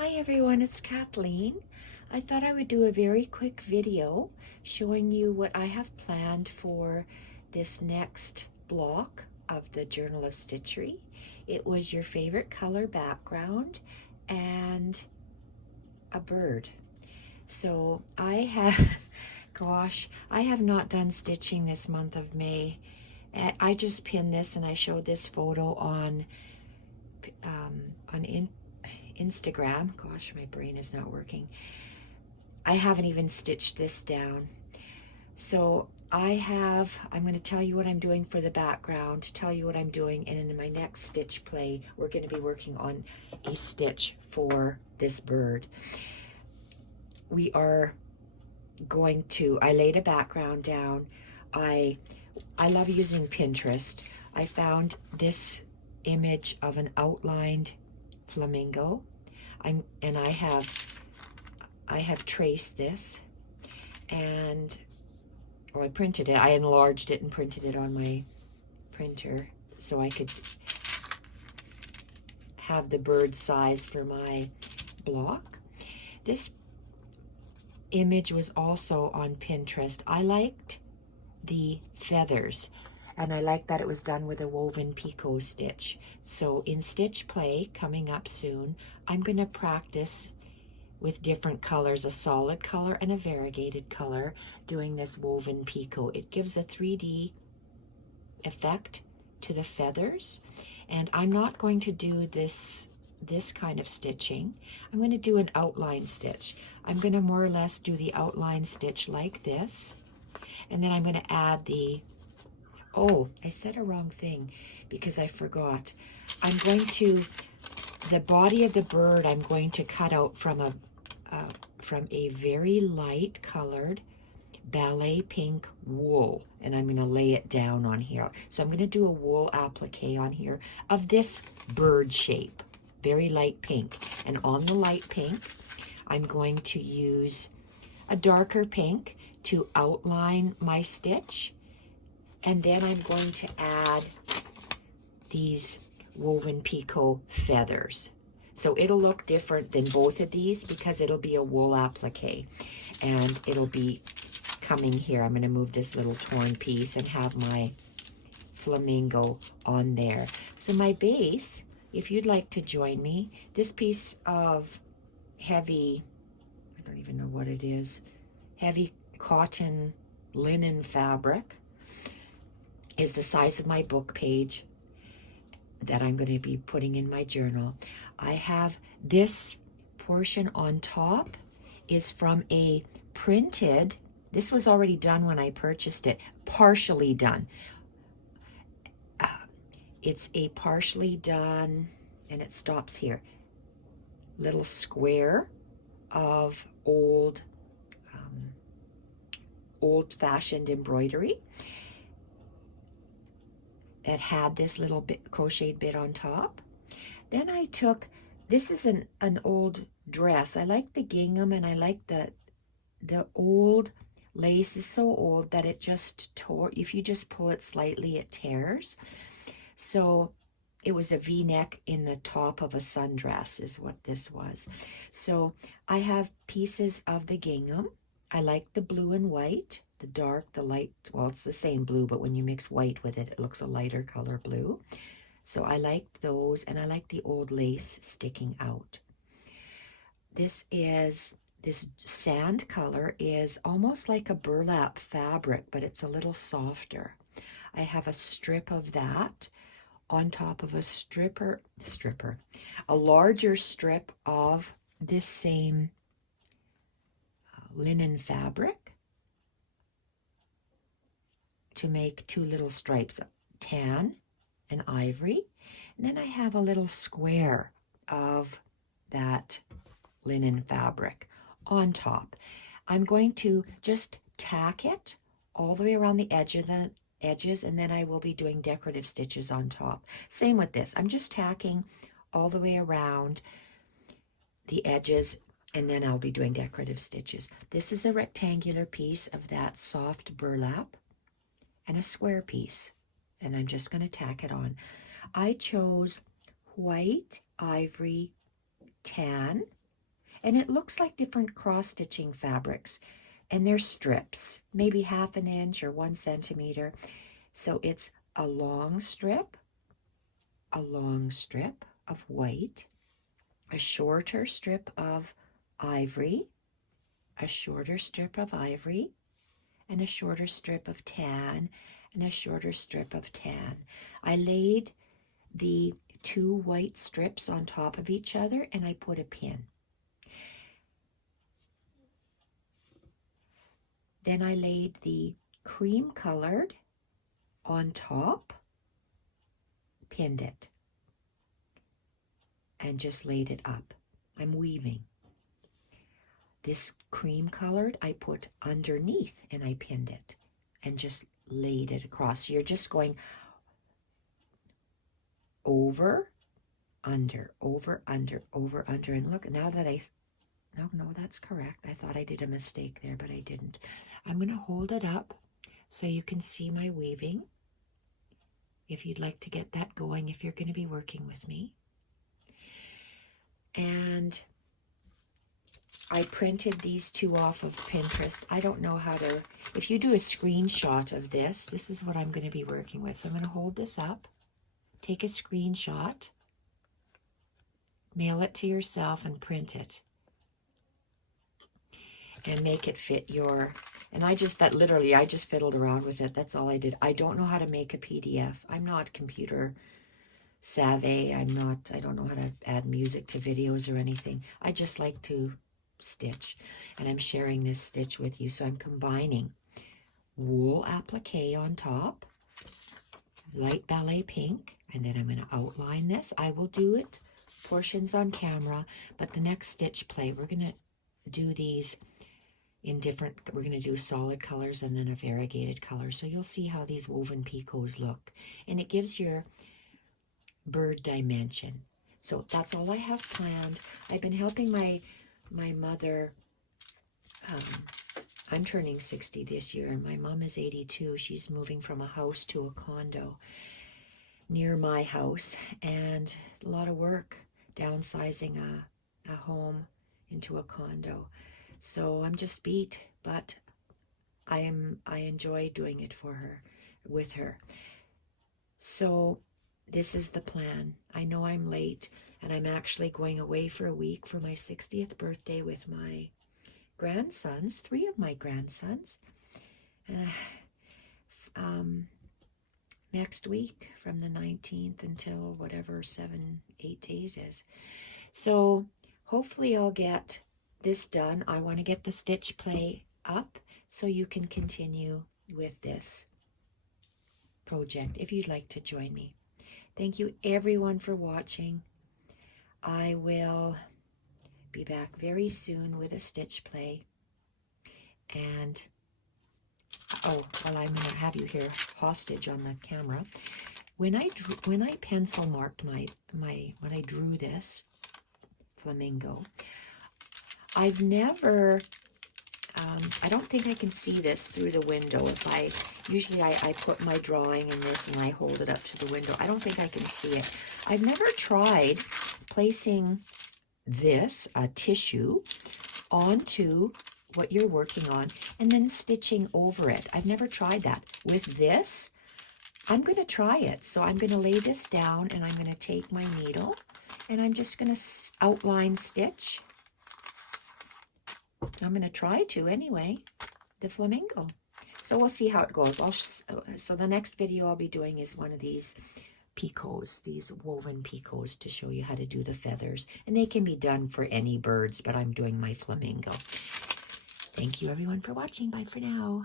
Hi everyone, it's Kathleen. I thought I would do a very quick video showing you what I have planned for this next block of the Journal of Stitchery. It was your favorite color background and a bird. So I have, I have not done stitching this month of May. I just pinned this and I showed this photo on Instagram. Gosh, my brain is not working. I haven't even stitched this down. So I'm going to tell you what I'm doing for the background, tell you what I'm doing, and in my next stitch play, we're going to be working on a stitch for this bird. We are going to, I laid a background down. I love using Pinterest. I found this image of an outlined flamingo. I have traced this, and I printed it. I enlarged it and printed it on my printer so I could have the bird size for my block. This image was also on Pinterest. I liked the feathers, and I like that it was done with a woven picot stitch. So in stitch play coming up soon, I'm going to practice with different colors, a solid color and a variegated color, doing this woven picot. It gives a 3D effect to the feathers, and I'm not going to do this kind of stitching. I'm going to do an outline stitch. I'm going to more or less do the outline stitch like this, and then I'm going to add the, oh, I said a wrong thing because I forgot. I'm going to, the body of the bird I'm going to cut out from a very light colored ballet pink wool, and I'm going to lay it down on here. So I'm going to do a wool applique on here of this bird shape, very light pink. And on the light pink, I'm going to use a darker pink to outline my stitch, and then I'm going to add these woven picot feathers. So it'll look different than both of these because it'll be a wool applique, and it'll be coming here. I'm going to move this little torn piece and have my flamingo on there. So my base, if you'd like to join me, this piece of heavy, I don't even know what it is, heavy cotton linen fabric is the size of my book page that I'm going to be putting in my journal. I have this portion on top is from a printed, this was already done when I purchased it, partially done. It's a partially done, and it stops here, little square of old-fashioned embroidery that had this little bit crocheted bit on top. Then I took, this is an old dress. I like the gingham, and I like the old lace is so old that it just tore. If you just pull it slightly, it tears. So it was a V-neck in the top of a sundress is what this was. So I have pieces of the gingham. I like the blue and white, the dark, the light, well, it's the same blue, but when you mix white with it, it looks a lighter color blue. So I like those, and I like the old lace sticking out. This sand color is almost like a burlap fabric, but it's a little softer. I have a strip of that on top of a larger strip of this same linen fabric to make two little stripes, tan and ivory. And then I have a little square of that linen fabric on top. I'm going to just tack it all the way around the edges, and then I will be doing decorative stitches on top. Same with this. I'm just tacking all the way around the edges, and then I'll be doing decorative stitches. This is a rectangular piece of that soft burlap and a square piece, and I'm just going to tack it on. I chose white, ivory, tan, And it looks like different cross-stitching fabrics. And they're strips, maybe 1/2 inch or 1 centimeter. So it's a long strip of white, a shorter strip of ivory, a shorter strip of ivory, and a shorter strip of tan, and a shorter strip of tan. I laid the 2 white strips on top of each other, and I put a pin. Then I laid the cream colored on top, pinned it, and just laid it up. I'm weaving. This cream colored I put underneath, and I pinned it and just laid it across. So you're just going over, under, over, under, over, under. And look, now that no, that's correct. I thought I did a mistake there, but I didn't. I'm going to hold it up so you can see my weaving, if you'd like to get that going, if you're going to be working with me. And I printed these 2 off of Pinterest. I don't know how to, if you do a screenshot of this, this is what I'm going to be working with. So I'm going to hold this up, take a screenshot, mail it to yourself, and print it. And make it fit your, and I just fiddled around with it. That's all I did. I don't know how to make a PDF. I'm not computer savvy. I don't know how to add music to videos or anything. I just like to stitch, and I'm sharing this stitch with you. So I'm combining wool applique on top, light ballet pink, and then I'm going to outline this. I will do it portions on camera, but the next stitch play, we're going to do these in different, we're going to do solid colors and then a variegated color. So you'll see how these woven picots look, and it gives your bird dimension. So that's all I have planned. I've been helping my mother. I'm turning 60 this year, and my mom is 82. She's moving from a house to a condo near my house, and a lot of work downsizing a home into a condo. So I'm just beat, but I enjoy doing it for her, with her. So this is the plan. I know I'm late, and I'm actually going away for a week for my 60th birthday with my grandsons, 3 of my grandsons, next week from the 19th until whatever 7-8 days is. So hopefully I'll get this done. I want to get the stitch play up so you can continue with this project if you'd like to join me. Thank you everyone for watching. I will be back very soon with a stitch play. And oh, well, I'm going to have you here hostage on the camera. When I pencil marked when I drew this flamingo, I've never, I don't think I can see this through the window. Usually I put my drawing in this and I hold it up to the window. I don't think I can see it. I've never tried placing this, a tissue, onto what you're working on and then stitching over it. I've never tried that. With this, I'm going to try it. So I'm going to lay this down, and I'm going to take my needle, and I'm just going to outline stitch. I'm going to try to anyway, the flamingo. So we'll see how it goes. So the next video I'll be doing is one of these picots, these woven picots, to show you how to do the feathers. And they can be done for any birds, but I'm doing my flamingo. Thank you everyone for watching. Bye for now.